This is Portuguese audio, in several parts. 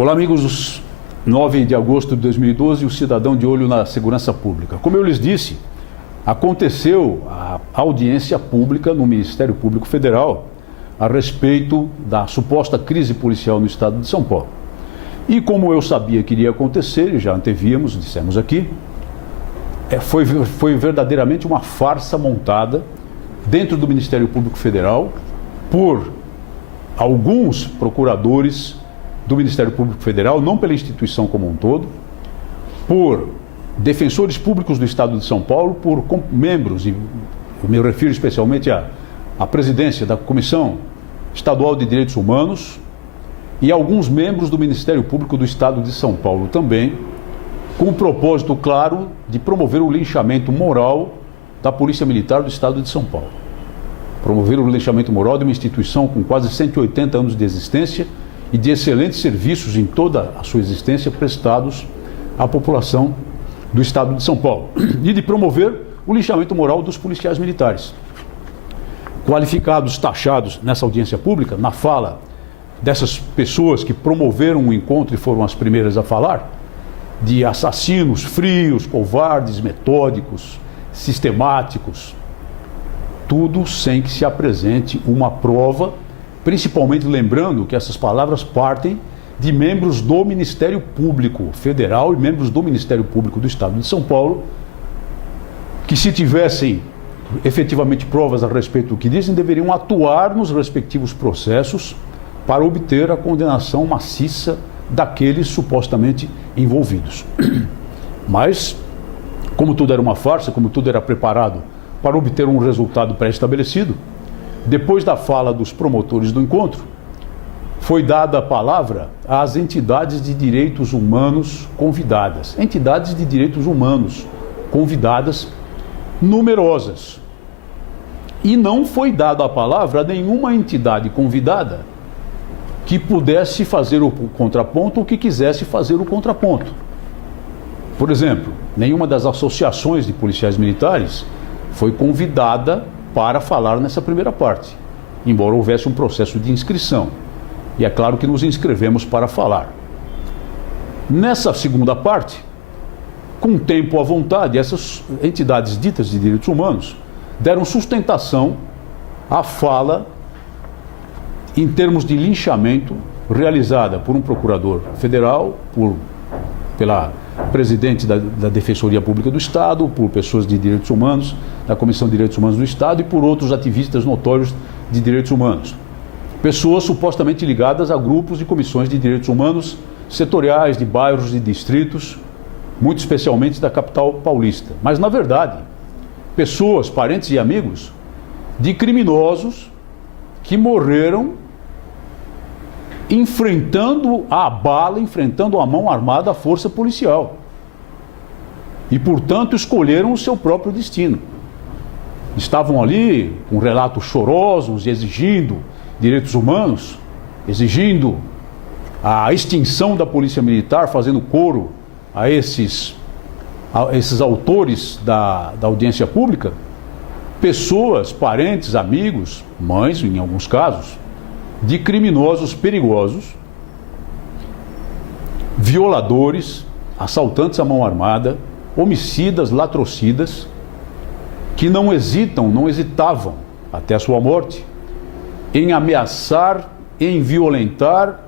Olá, amigos. 9 de agosto de 2012, o cidadão de olho na segurança pública. Como eu lhes disse, aconteceu a audiência pública no Ministério Público Federal a respeito da suposta crise policial no estado de São Paulo. E como eu sabia que iria acontecer, e já antevíamos, dissemos aqui, foi verdadeiramente uma farsa montada dentro do Ministério Público Federal por alguns procuradores do Ministério Público Federal, não pela instituição como um todo, por defensores públicos do Estado de São Paulo, por membros, e eu me refiro especialmente à presidência da Comissão Estadual de Direitos Humanos e alguns membros do Ministério Público do Estado de São Paulo também, com o propósito claro de promover o linchamento moral da Polícia Militar do Estado de São Paulo. Promover o linchamento moral de uma instituição com quase 180 anos de existência e de excelentes serviços em toda a sua existência prestados à população do Estado de São Paulo. E de promover o linchamento moral dos policiais militares. Qualificados, taxados nessa audiência pública, na fala dessas pessoas que promoveram o encontro e foram as primeiras a falar, de assassinos frios, covardes, metódicos, sistemáticos, tudo sem que se apresente uma prova, principalmente lembrando que essas palavras partem de membros do Ministério Público Federal e membros do Ministério Público do Estado de São Paulo, que, se tivessem efetivamente provas a respeito do que dizem, deveriam atuar nos respectivos processos para obter a condenação maciça daqueles supostamente envolvidos. Mas, como tudo era uma farsa, como tudo era preparado para obter um resultado pré-estabelecido, depois da fala dos promotores do encontro, foi dada a palavra às entidades de direitos humanos convidadas. Entidades de direitos humanos convidadas, numerosas. E não foi dada a palavra a nenhuma entidade convidada que pudesse fazer o contraponto ou que quisesse fazer o contraponto. Por exemplo, nenhuma das associações de policiais militares foi convidada para falar nessa primeira parte, embora houvesse um processo de inscrição. E é claro que nos inscrevemos para falar. Nessa segunda parte, com tempo à vontade, essas entidades ditas de direitos humanos deram sustentação à fala em termos de linchamento realizada por um procurador federal, pela presidente da Defensoria Pública do Estado, por pessoas de direitos humanos, da Comissão de Direitos Humanos do Estado e por outros ativistas notórios de direitos humanos. Pessoas supostamente ligadas a grupos e comissões de direitos humanos setoriais, de bairros e distritos, muito especialmente da capital paulista. Mas, na verdade, pessoas, parentes e amigos de criminosos que morreram enfrentando a bala, enfrentando a mão armada da força policial. E, portanto, escolheram o seu próprio destino. Estavam ali com relatos chorosos, exigindo direitos humanos, exigindo a extinção da polícia militar, fazendo coro a esses autores da audiência pública, pessoas, parentes, amigos, mães, em alguns casos, de criminosos perigosos, violadores, assaltantes à mão armada, homicidas, latrocidas, que não hesitavam, até a sua morte, em ameaçar, em violentar,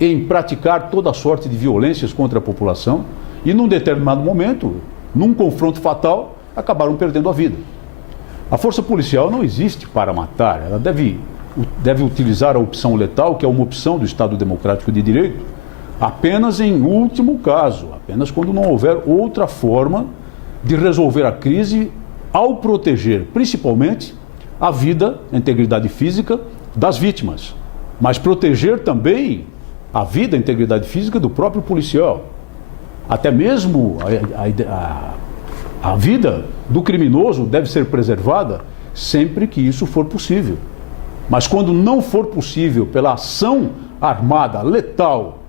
em praticar toda sorte de violências contra a população e, num determinado momento, num confronto fatal, acabaram perdendo a vida. A força policial não existe para matar, ela deve utilizar a opção letal, que é uma opção do Estado Democrático de Direito, apenas em último caso, apenas quando não houver outra forma de resolver a crise, ao proteger, principalmente, a vida, a integridade física das vítimas, mas proteger também a vida, a integridade física do próprio policial. Até mesmo a vida do criminoso deve ser preservada sempre que isso for possível. Mas quando não for possível, pela ação armada, letal,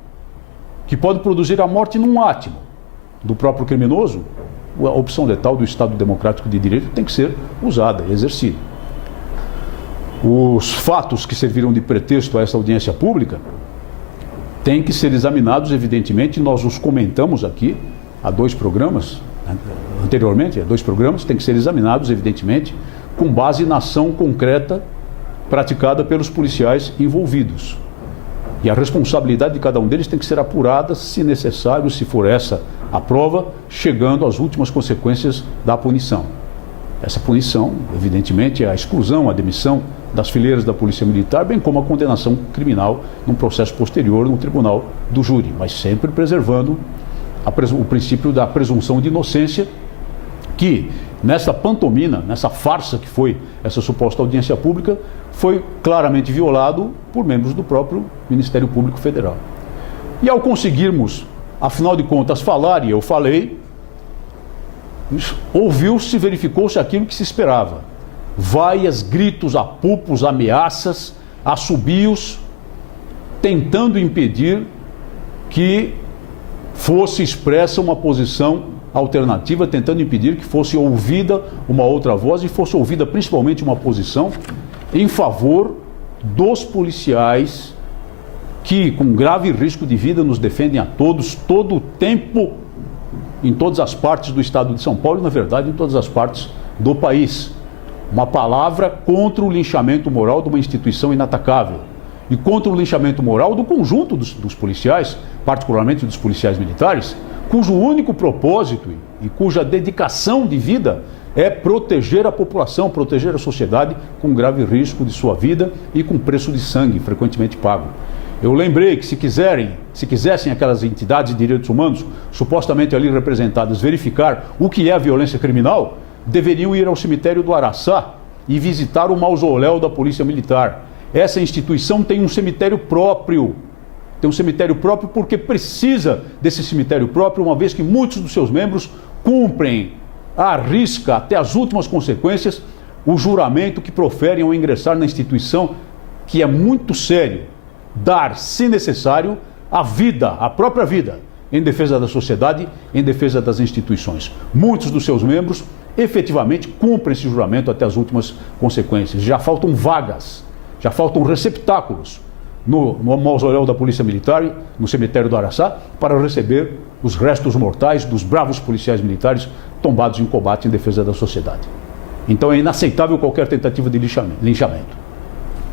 que pode produzir a morte num átimo do próprio criminoso, a opção letal do Estado Democrático de Direito tem que ser usada, exercida. Os fatos que serviram de pretexto a essa audiência pública têm que ser examinados, evidentemente. Nós os comentamos aqui há 2 programas, anteriormente, há 2 programas, têm que ser examinados, evidentemente, com base na ação concreta praticada pelos policiais envolvidos. E a responsabilidade de cada um deles tem que ser apurada, se necessário, se for essa a prova, chegando às últimas consequências da punição. Essa punição, evidentemente, é a exclusão, a demissão das fileiras da Polícia Militar, bem como a condenação criminal num processo posterior no tribunal do júri, mas sempre preservando o princípio da presunção de inocência, que nessa pantomina, nessa farsa que foi essa suposta audiência pública, foi claramente violado por membros do próprio Ministério Público Federal. E ao conseguirmos, afinal de contas, falar, e eu falei, ouviu-se, verificou-se aquilo que se esperava. Vaias, gritos, apupos, ameaças, assobios, tentando impedir que fosse expressa uma posição alternativa, tentando impedir que fosse ouvida uma outra voz e fosse ouvida principalmente uma posição em favor dos policiais que, com grave risco de vida, nos defendem a todos, todo o tempo, em todas as partes do estado de São Paulo e, na verdade, em todas as partes do país. Uma palavra contra o linchamento moral de uma instituição inatacável e contra o linchamento moral do conjunto dos policiais, particularmente dos policiais militares, cujo único propósito e cuja dedicação de vida é proteger a população, proteger a sociedade com grave risco de sua vida e com preço de sangue frequentemente pago. Eu lembrei que se quisessem aquelas entidades de direitos humanos, supostamente ali representadas, verificar o que é a violência criminal, deveriam ir ao cemitério do Araçá e visitar o mausoléu da Polícia Militar. Essa instituição tem um cemitério próprio. Tem um cemitério próprio porque precisa desse cemitério próprio, uma vez que muitos dos seus membros cumprem à risca, até as últimas consequências, o juramento que proferem ao ingressar na instituição, que é muito sério: dar, se necessário, a vida, a própria vida, em defesa da sociedade, em defesa das instituições. Muitos dos seus membros efetivamente cumprem esse juramento até as últimas consequências. Já faltam vagas, já faltam receptáculos no mausoléu da Polícia Militar, no cemitério do Araçá, para receber os restos mortais dos bravos policiais militares tombados em combate em defesa da sociedade. Então é inaceitável qualquer tentativa de linchamento.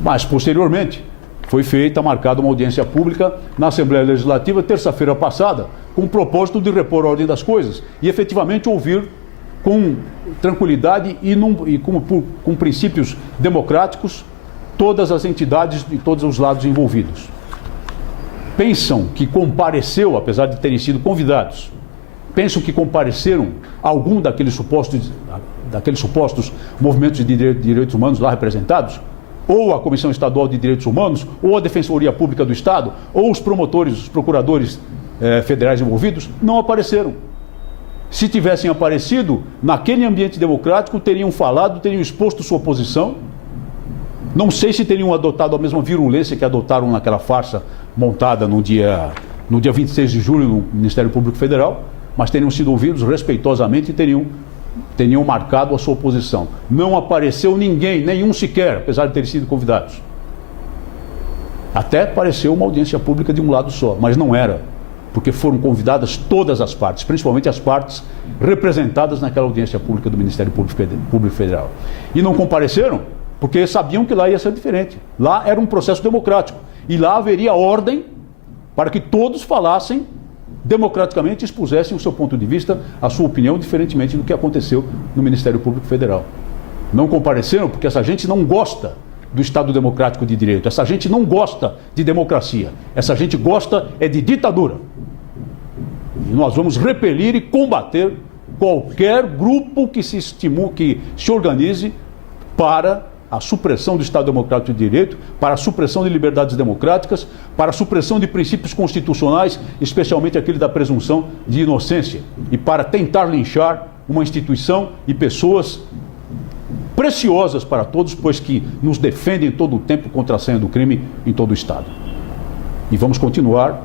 Mas, posteriormente, foi marcada uma audiência pública na Assembleia Legislativa, terça-feira passada, com o propósito de repor a ordem das coisas e efetivamente ouvir com tranquilidade e com princípios democráticos todas as entidades e todos os lados envolvidos. Pensam que compareceu, apesar de terem sido convidados, pensam que compareceram algum daqueles supostos movimentos de direitos humanos lá representados? Ou a Comissão Estadual de Direitos Humanos, ou a Defensoria Pública do Estado, ou os promotores, os procuradores federais envolvidos? Não apareceram. Se tivessem aparecido, naquele ambiente democrático, teriam falado, teriam exposto sua posição. Não sei se teriam adotado a mesma virulência que adotaram naquela farsa montada no dia 26 de julho no Ministério Público Federal, mas teriam sido ouvidos respeitosamente e teriam marcado a sua posição. Não apareceu ninguém, nenhum sequer, apesar de terem sido convidados. Até apareceu uma audiência pública de um lado só, mas não era, porque foram convidadas todas as partes, principalmente as partes representadas naquela audiência pública do Ministério Público Federal. E não compareceram porque sabiam que lá ia ser diferente. Lá era um processo democrático e lá haveria ordem para que todos falassem democraticamente, expusessem o seu ponto de vista, a sua opinião, diferentemente do que aconteceu no Ministério Público Federal. Não compareceram porque essa gente não gosta do Estado Democrático de Direito, essa gente não gosta de democracia, essa gente gosta de ditadura. E nós vamos repelir e combater qualquer grupo que se organize para a supressão do Estado Democrático de Direito, para a supressão de liberdades democráticas, para a supressão de princípios constitucionais, especialmente aquele da presunção de inocência, e para tentar linchar uma instituição e pessoas preciosas para todos, pois que nos defendem todo o tempo contra a senha do crime em todo o Estado. E vamos continuar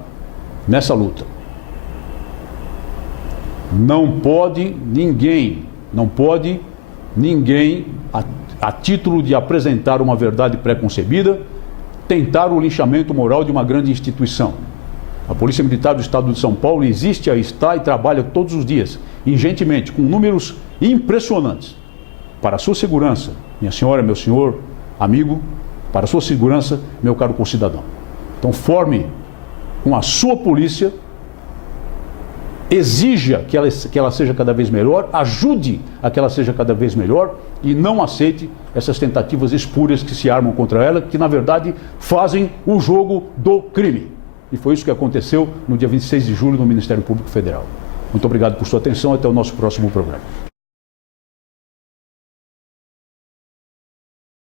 nessa luta. Não pode ninguém, a título de apresentar uma verdade pré-concebida, tentar o linchamento moral de uma grande instituição. A Polícia Militar do Estado de São Paulo existe, está e trabalha todos os dias, ingentemente, com números impressionantes. Para a sua segurança, minha senhora, meu senhor, amigo, para a sua segurança, meu caro concidadão. Então forme com a sua polícia, exija que ela seja cada vez melhor, ajude a que ela seja cada vez melhor e não aceite essas tentativas espúrias que se armam contra ela, que na verdade fazem o jogo do crime. E foi isso que aconteceu no dia 26 de julho no Ministério Público Federal. Muito obrigado por sua atenção, até o nosso próximo programa.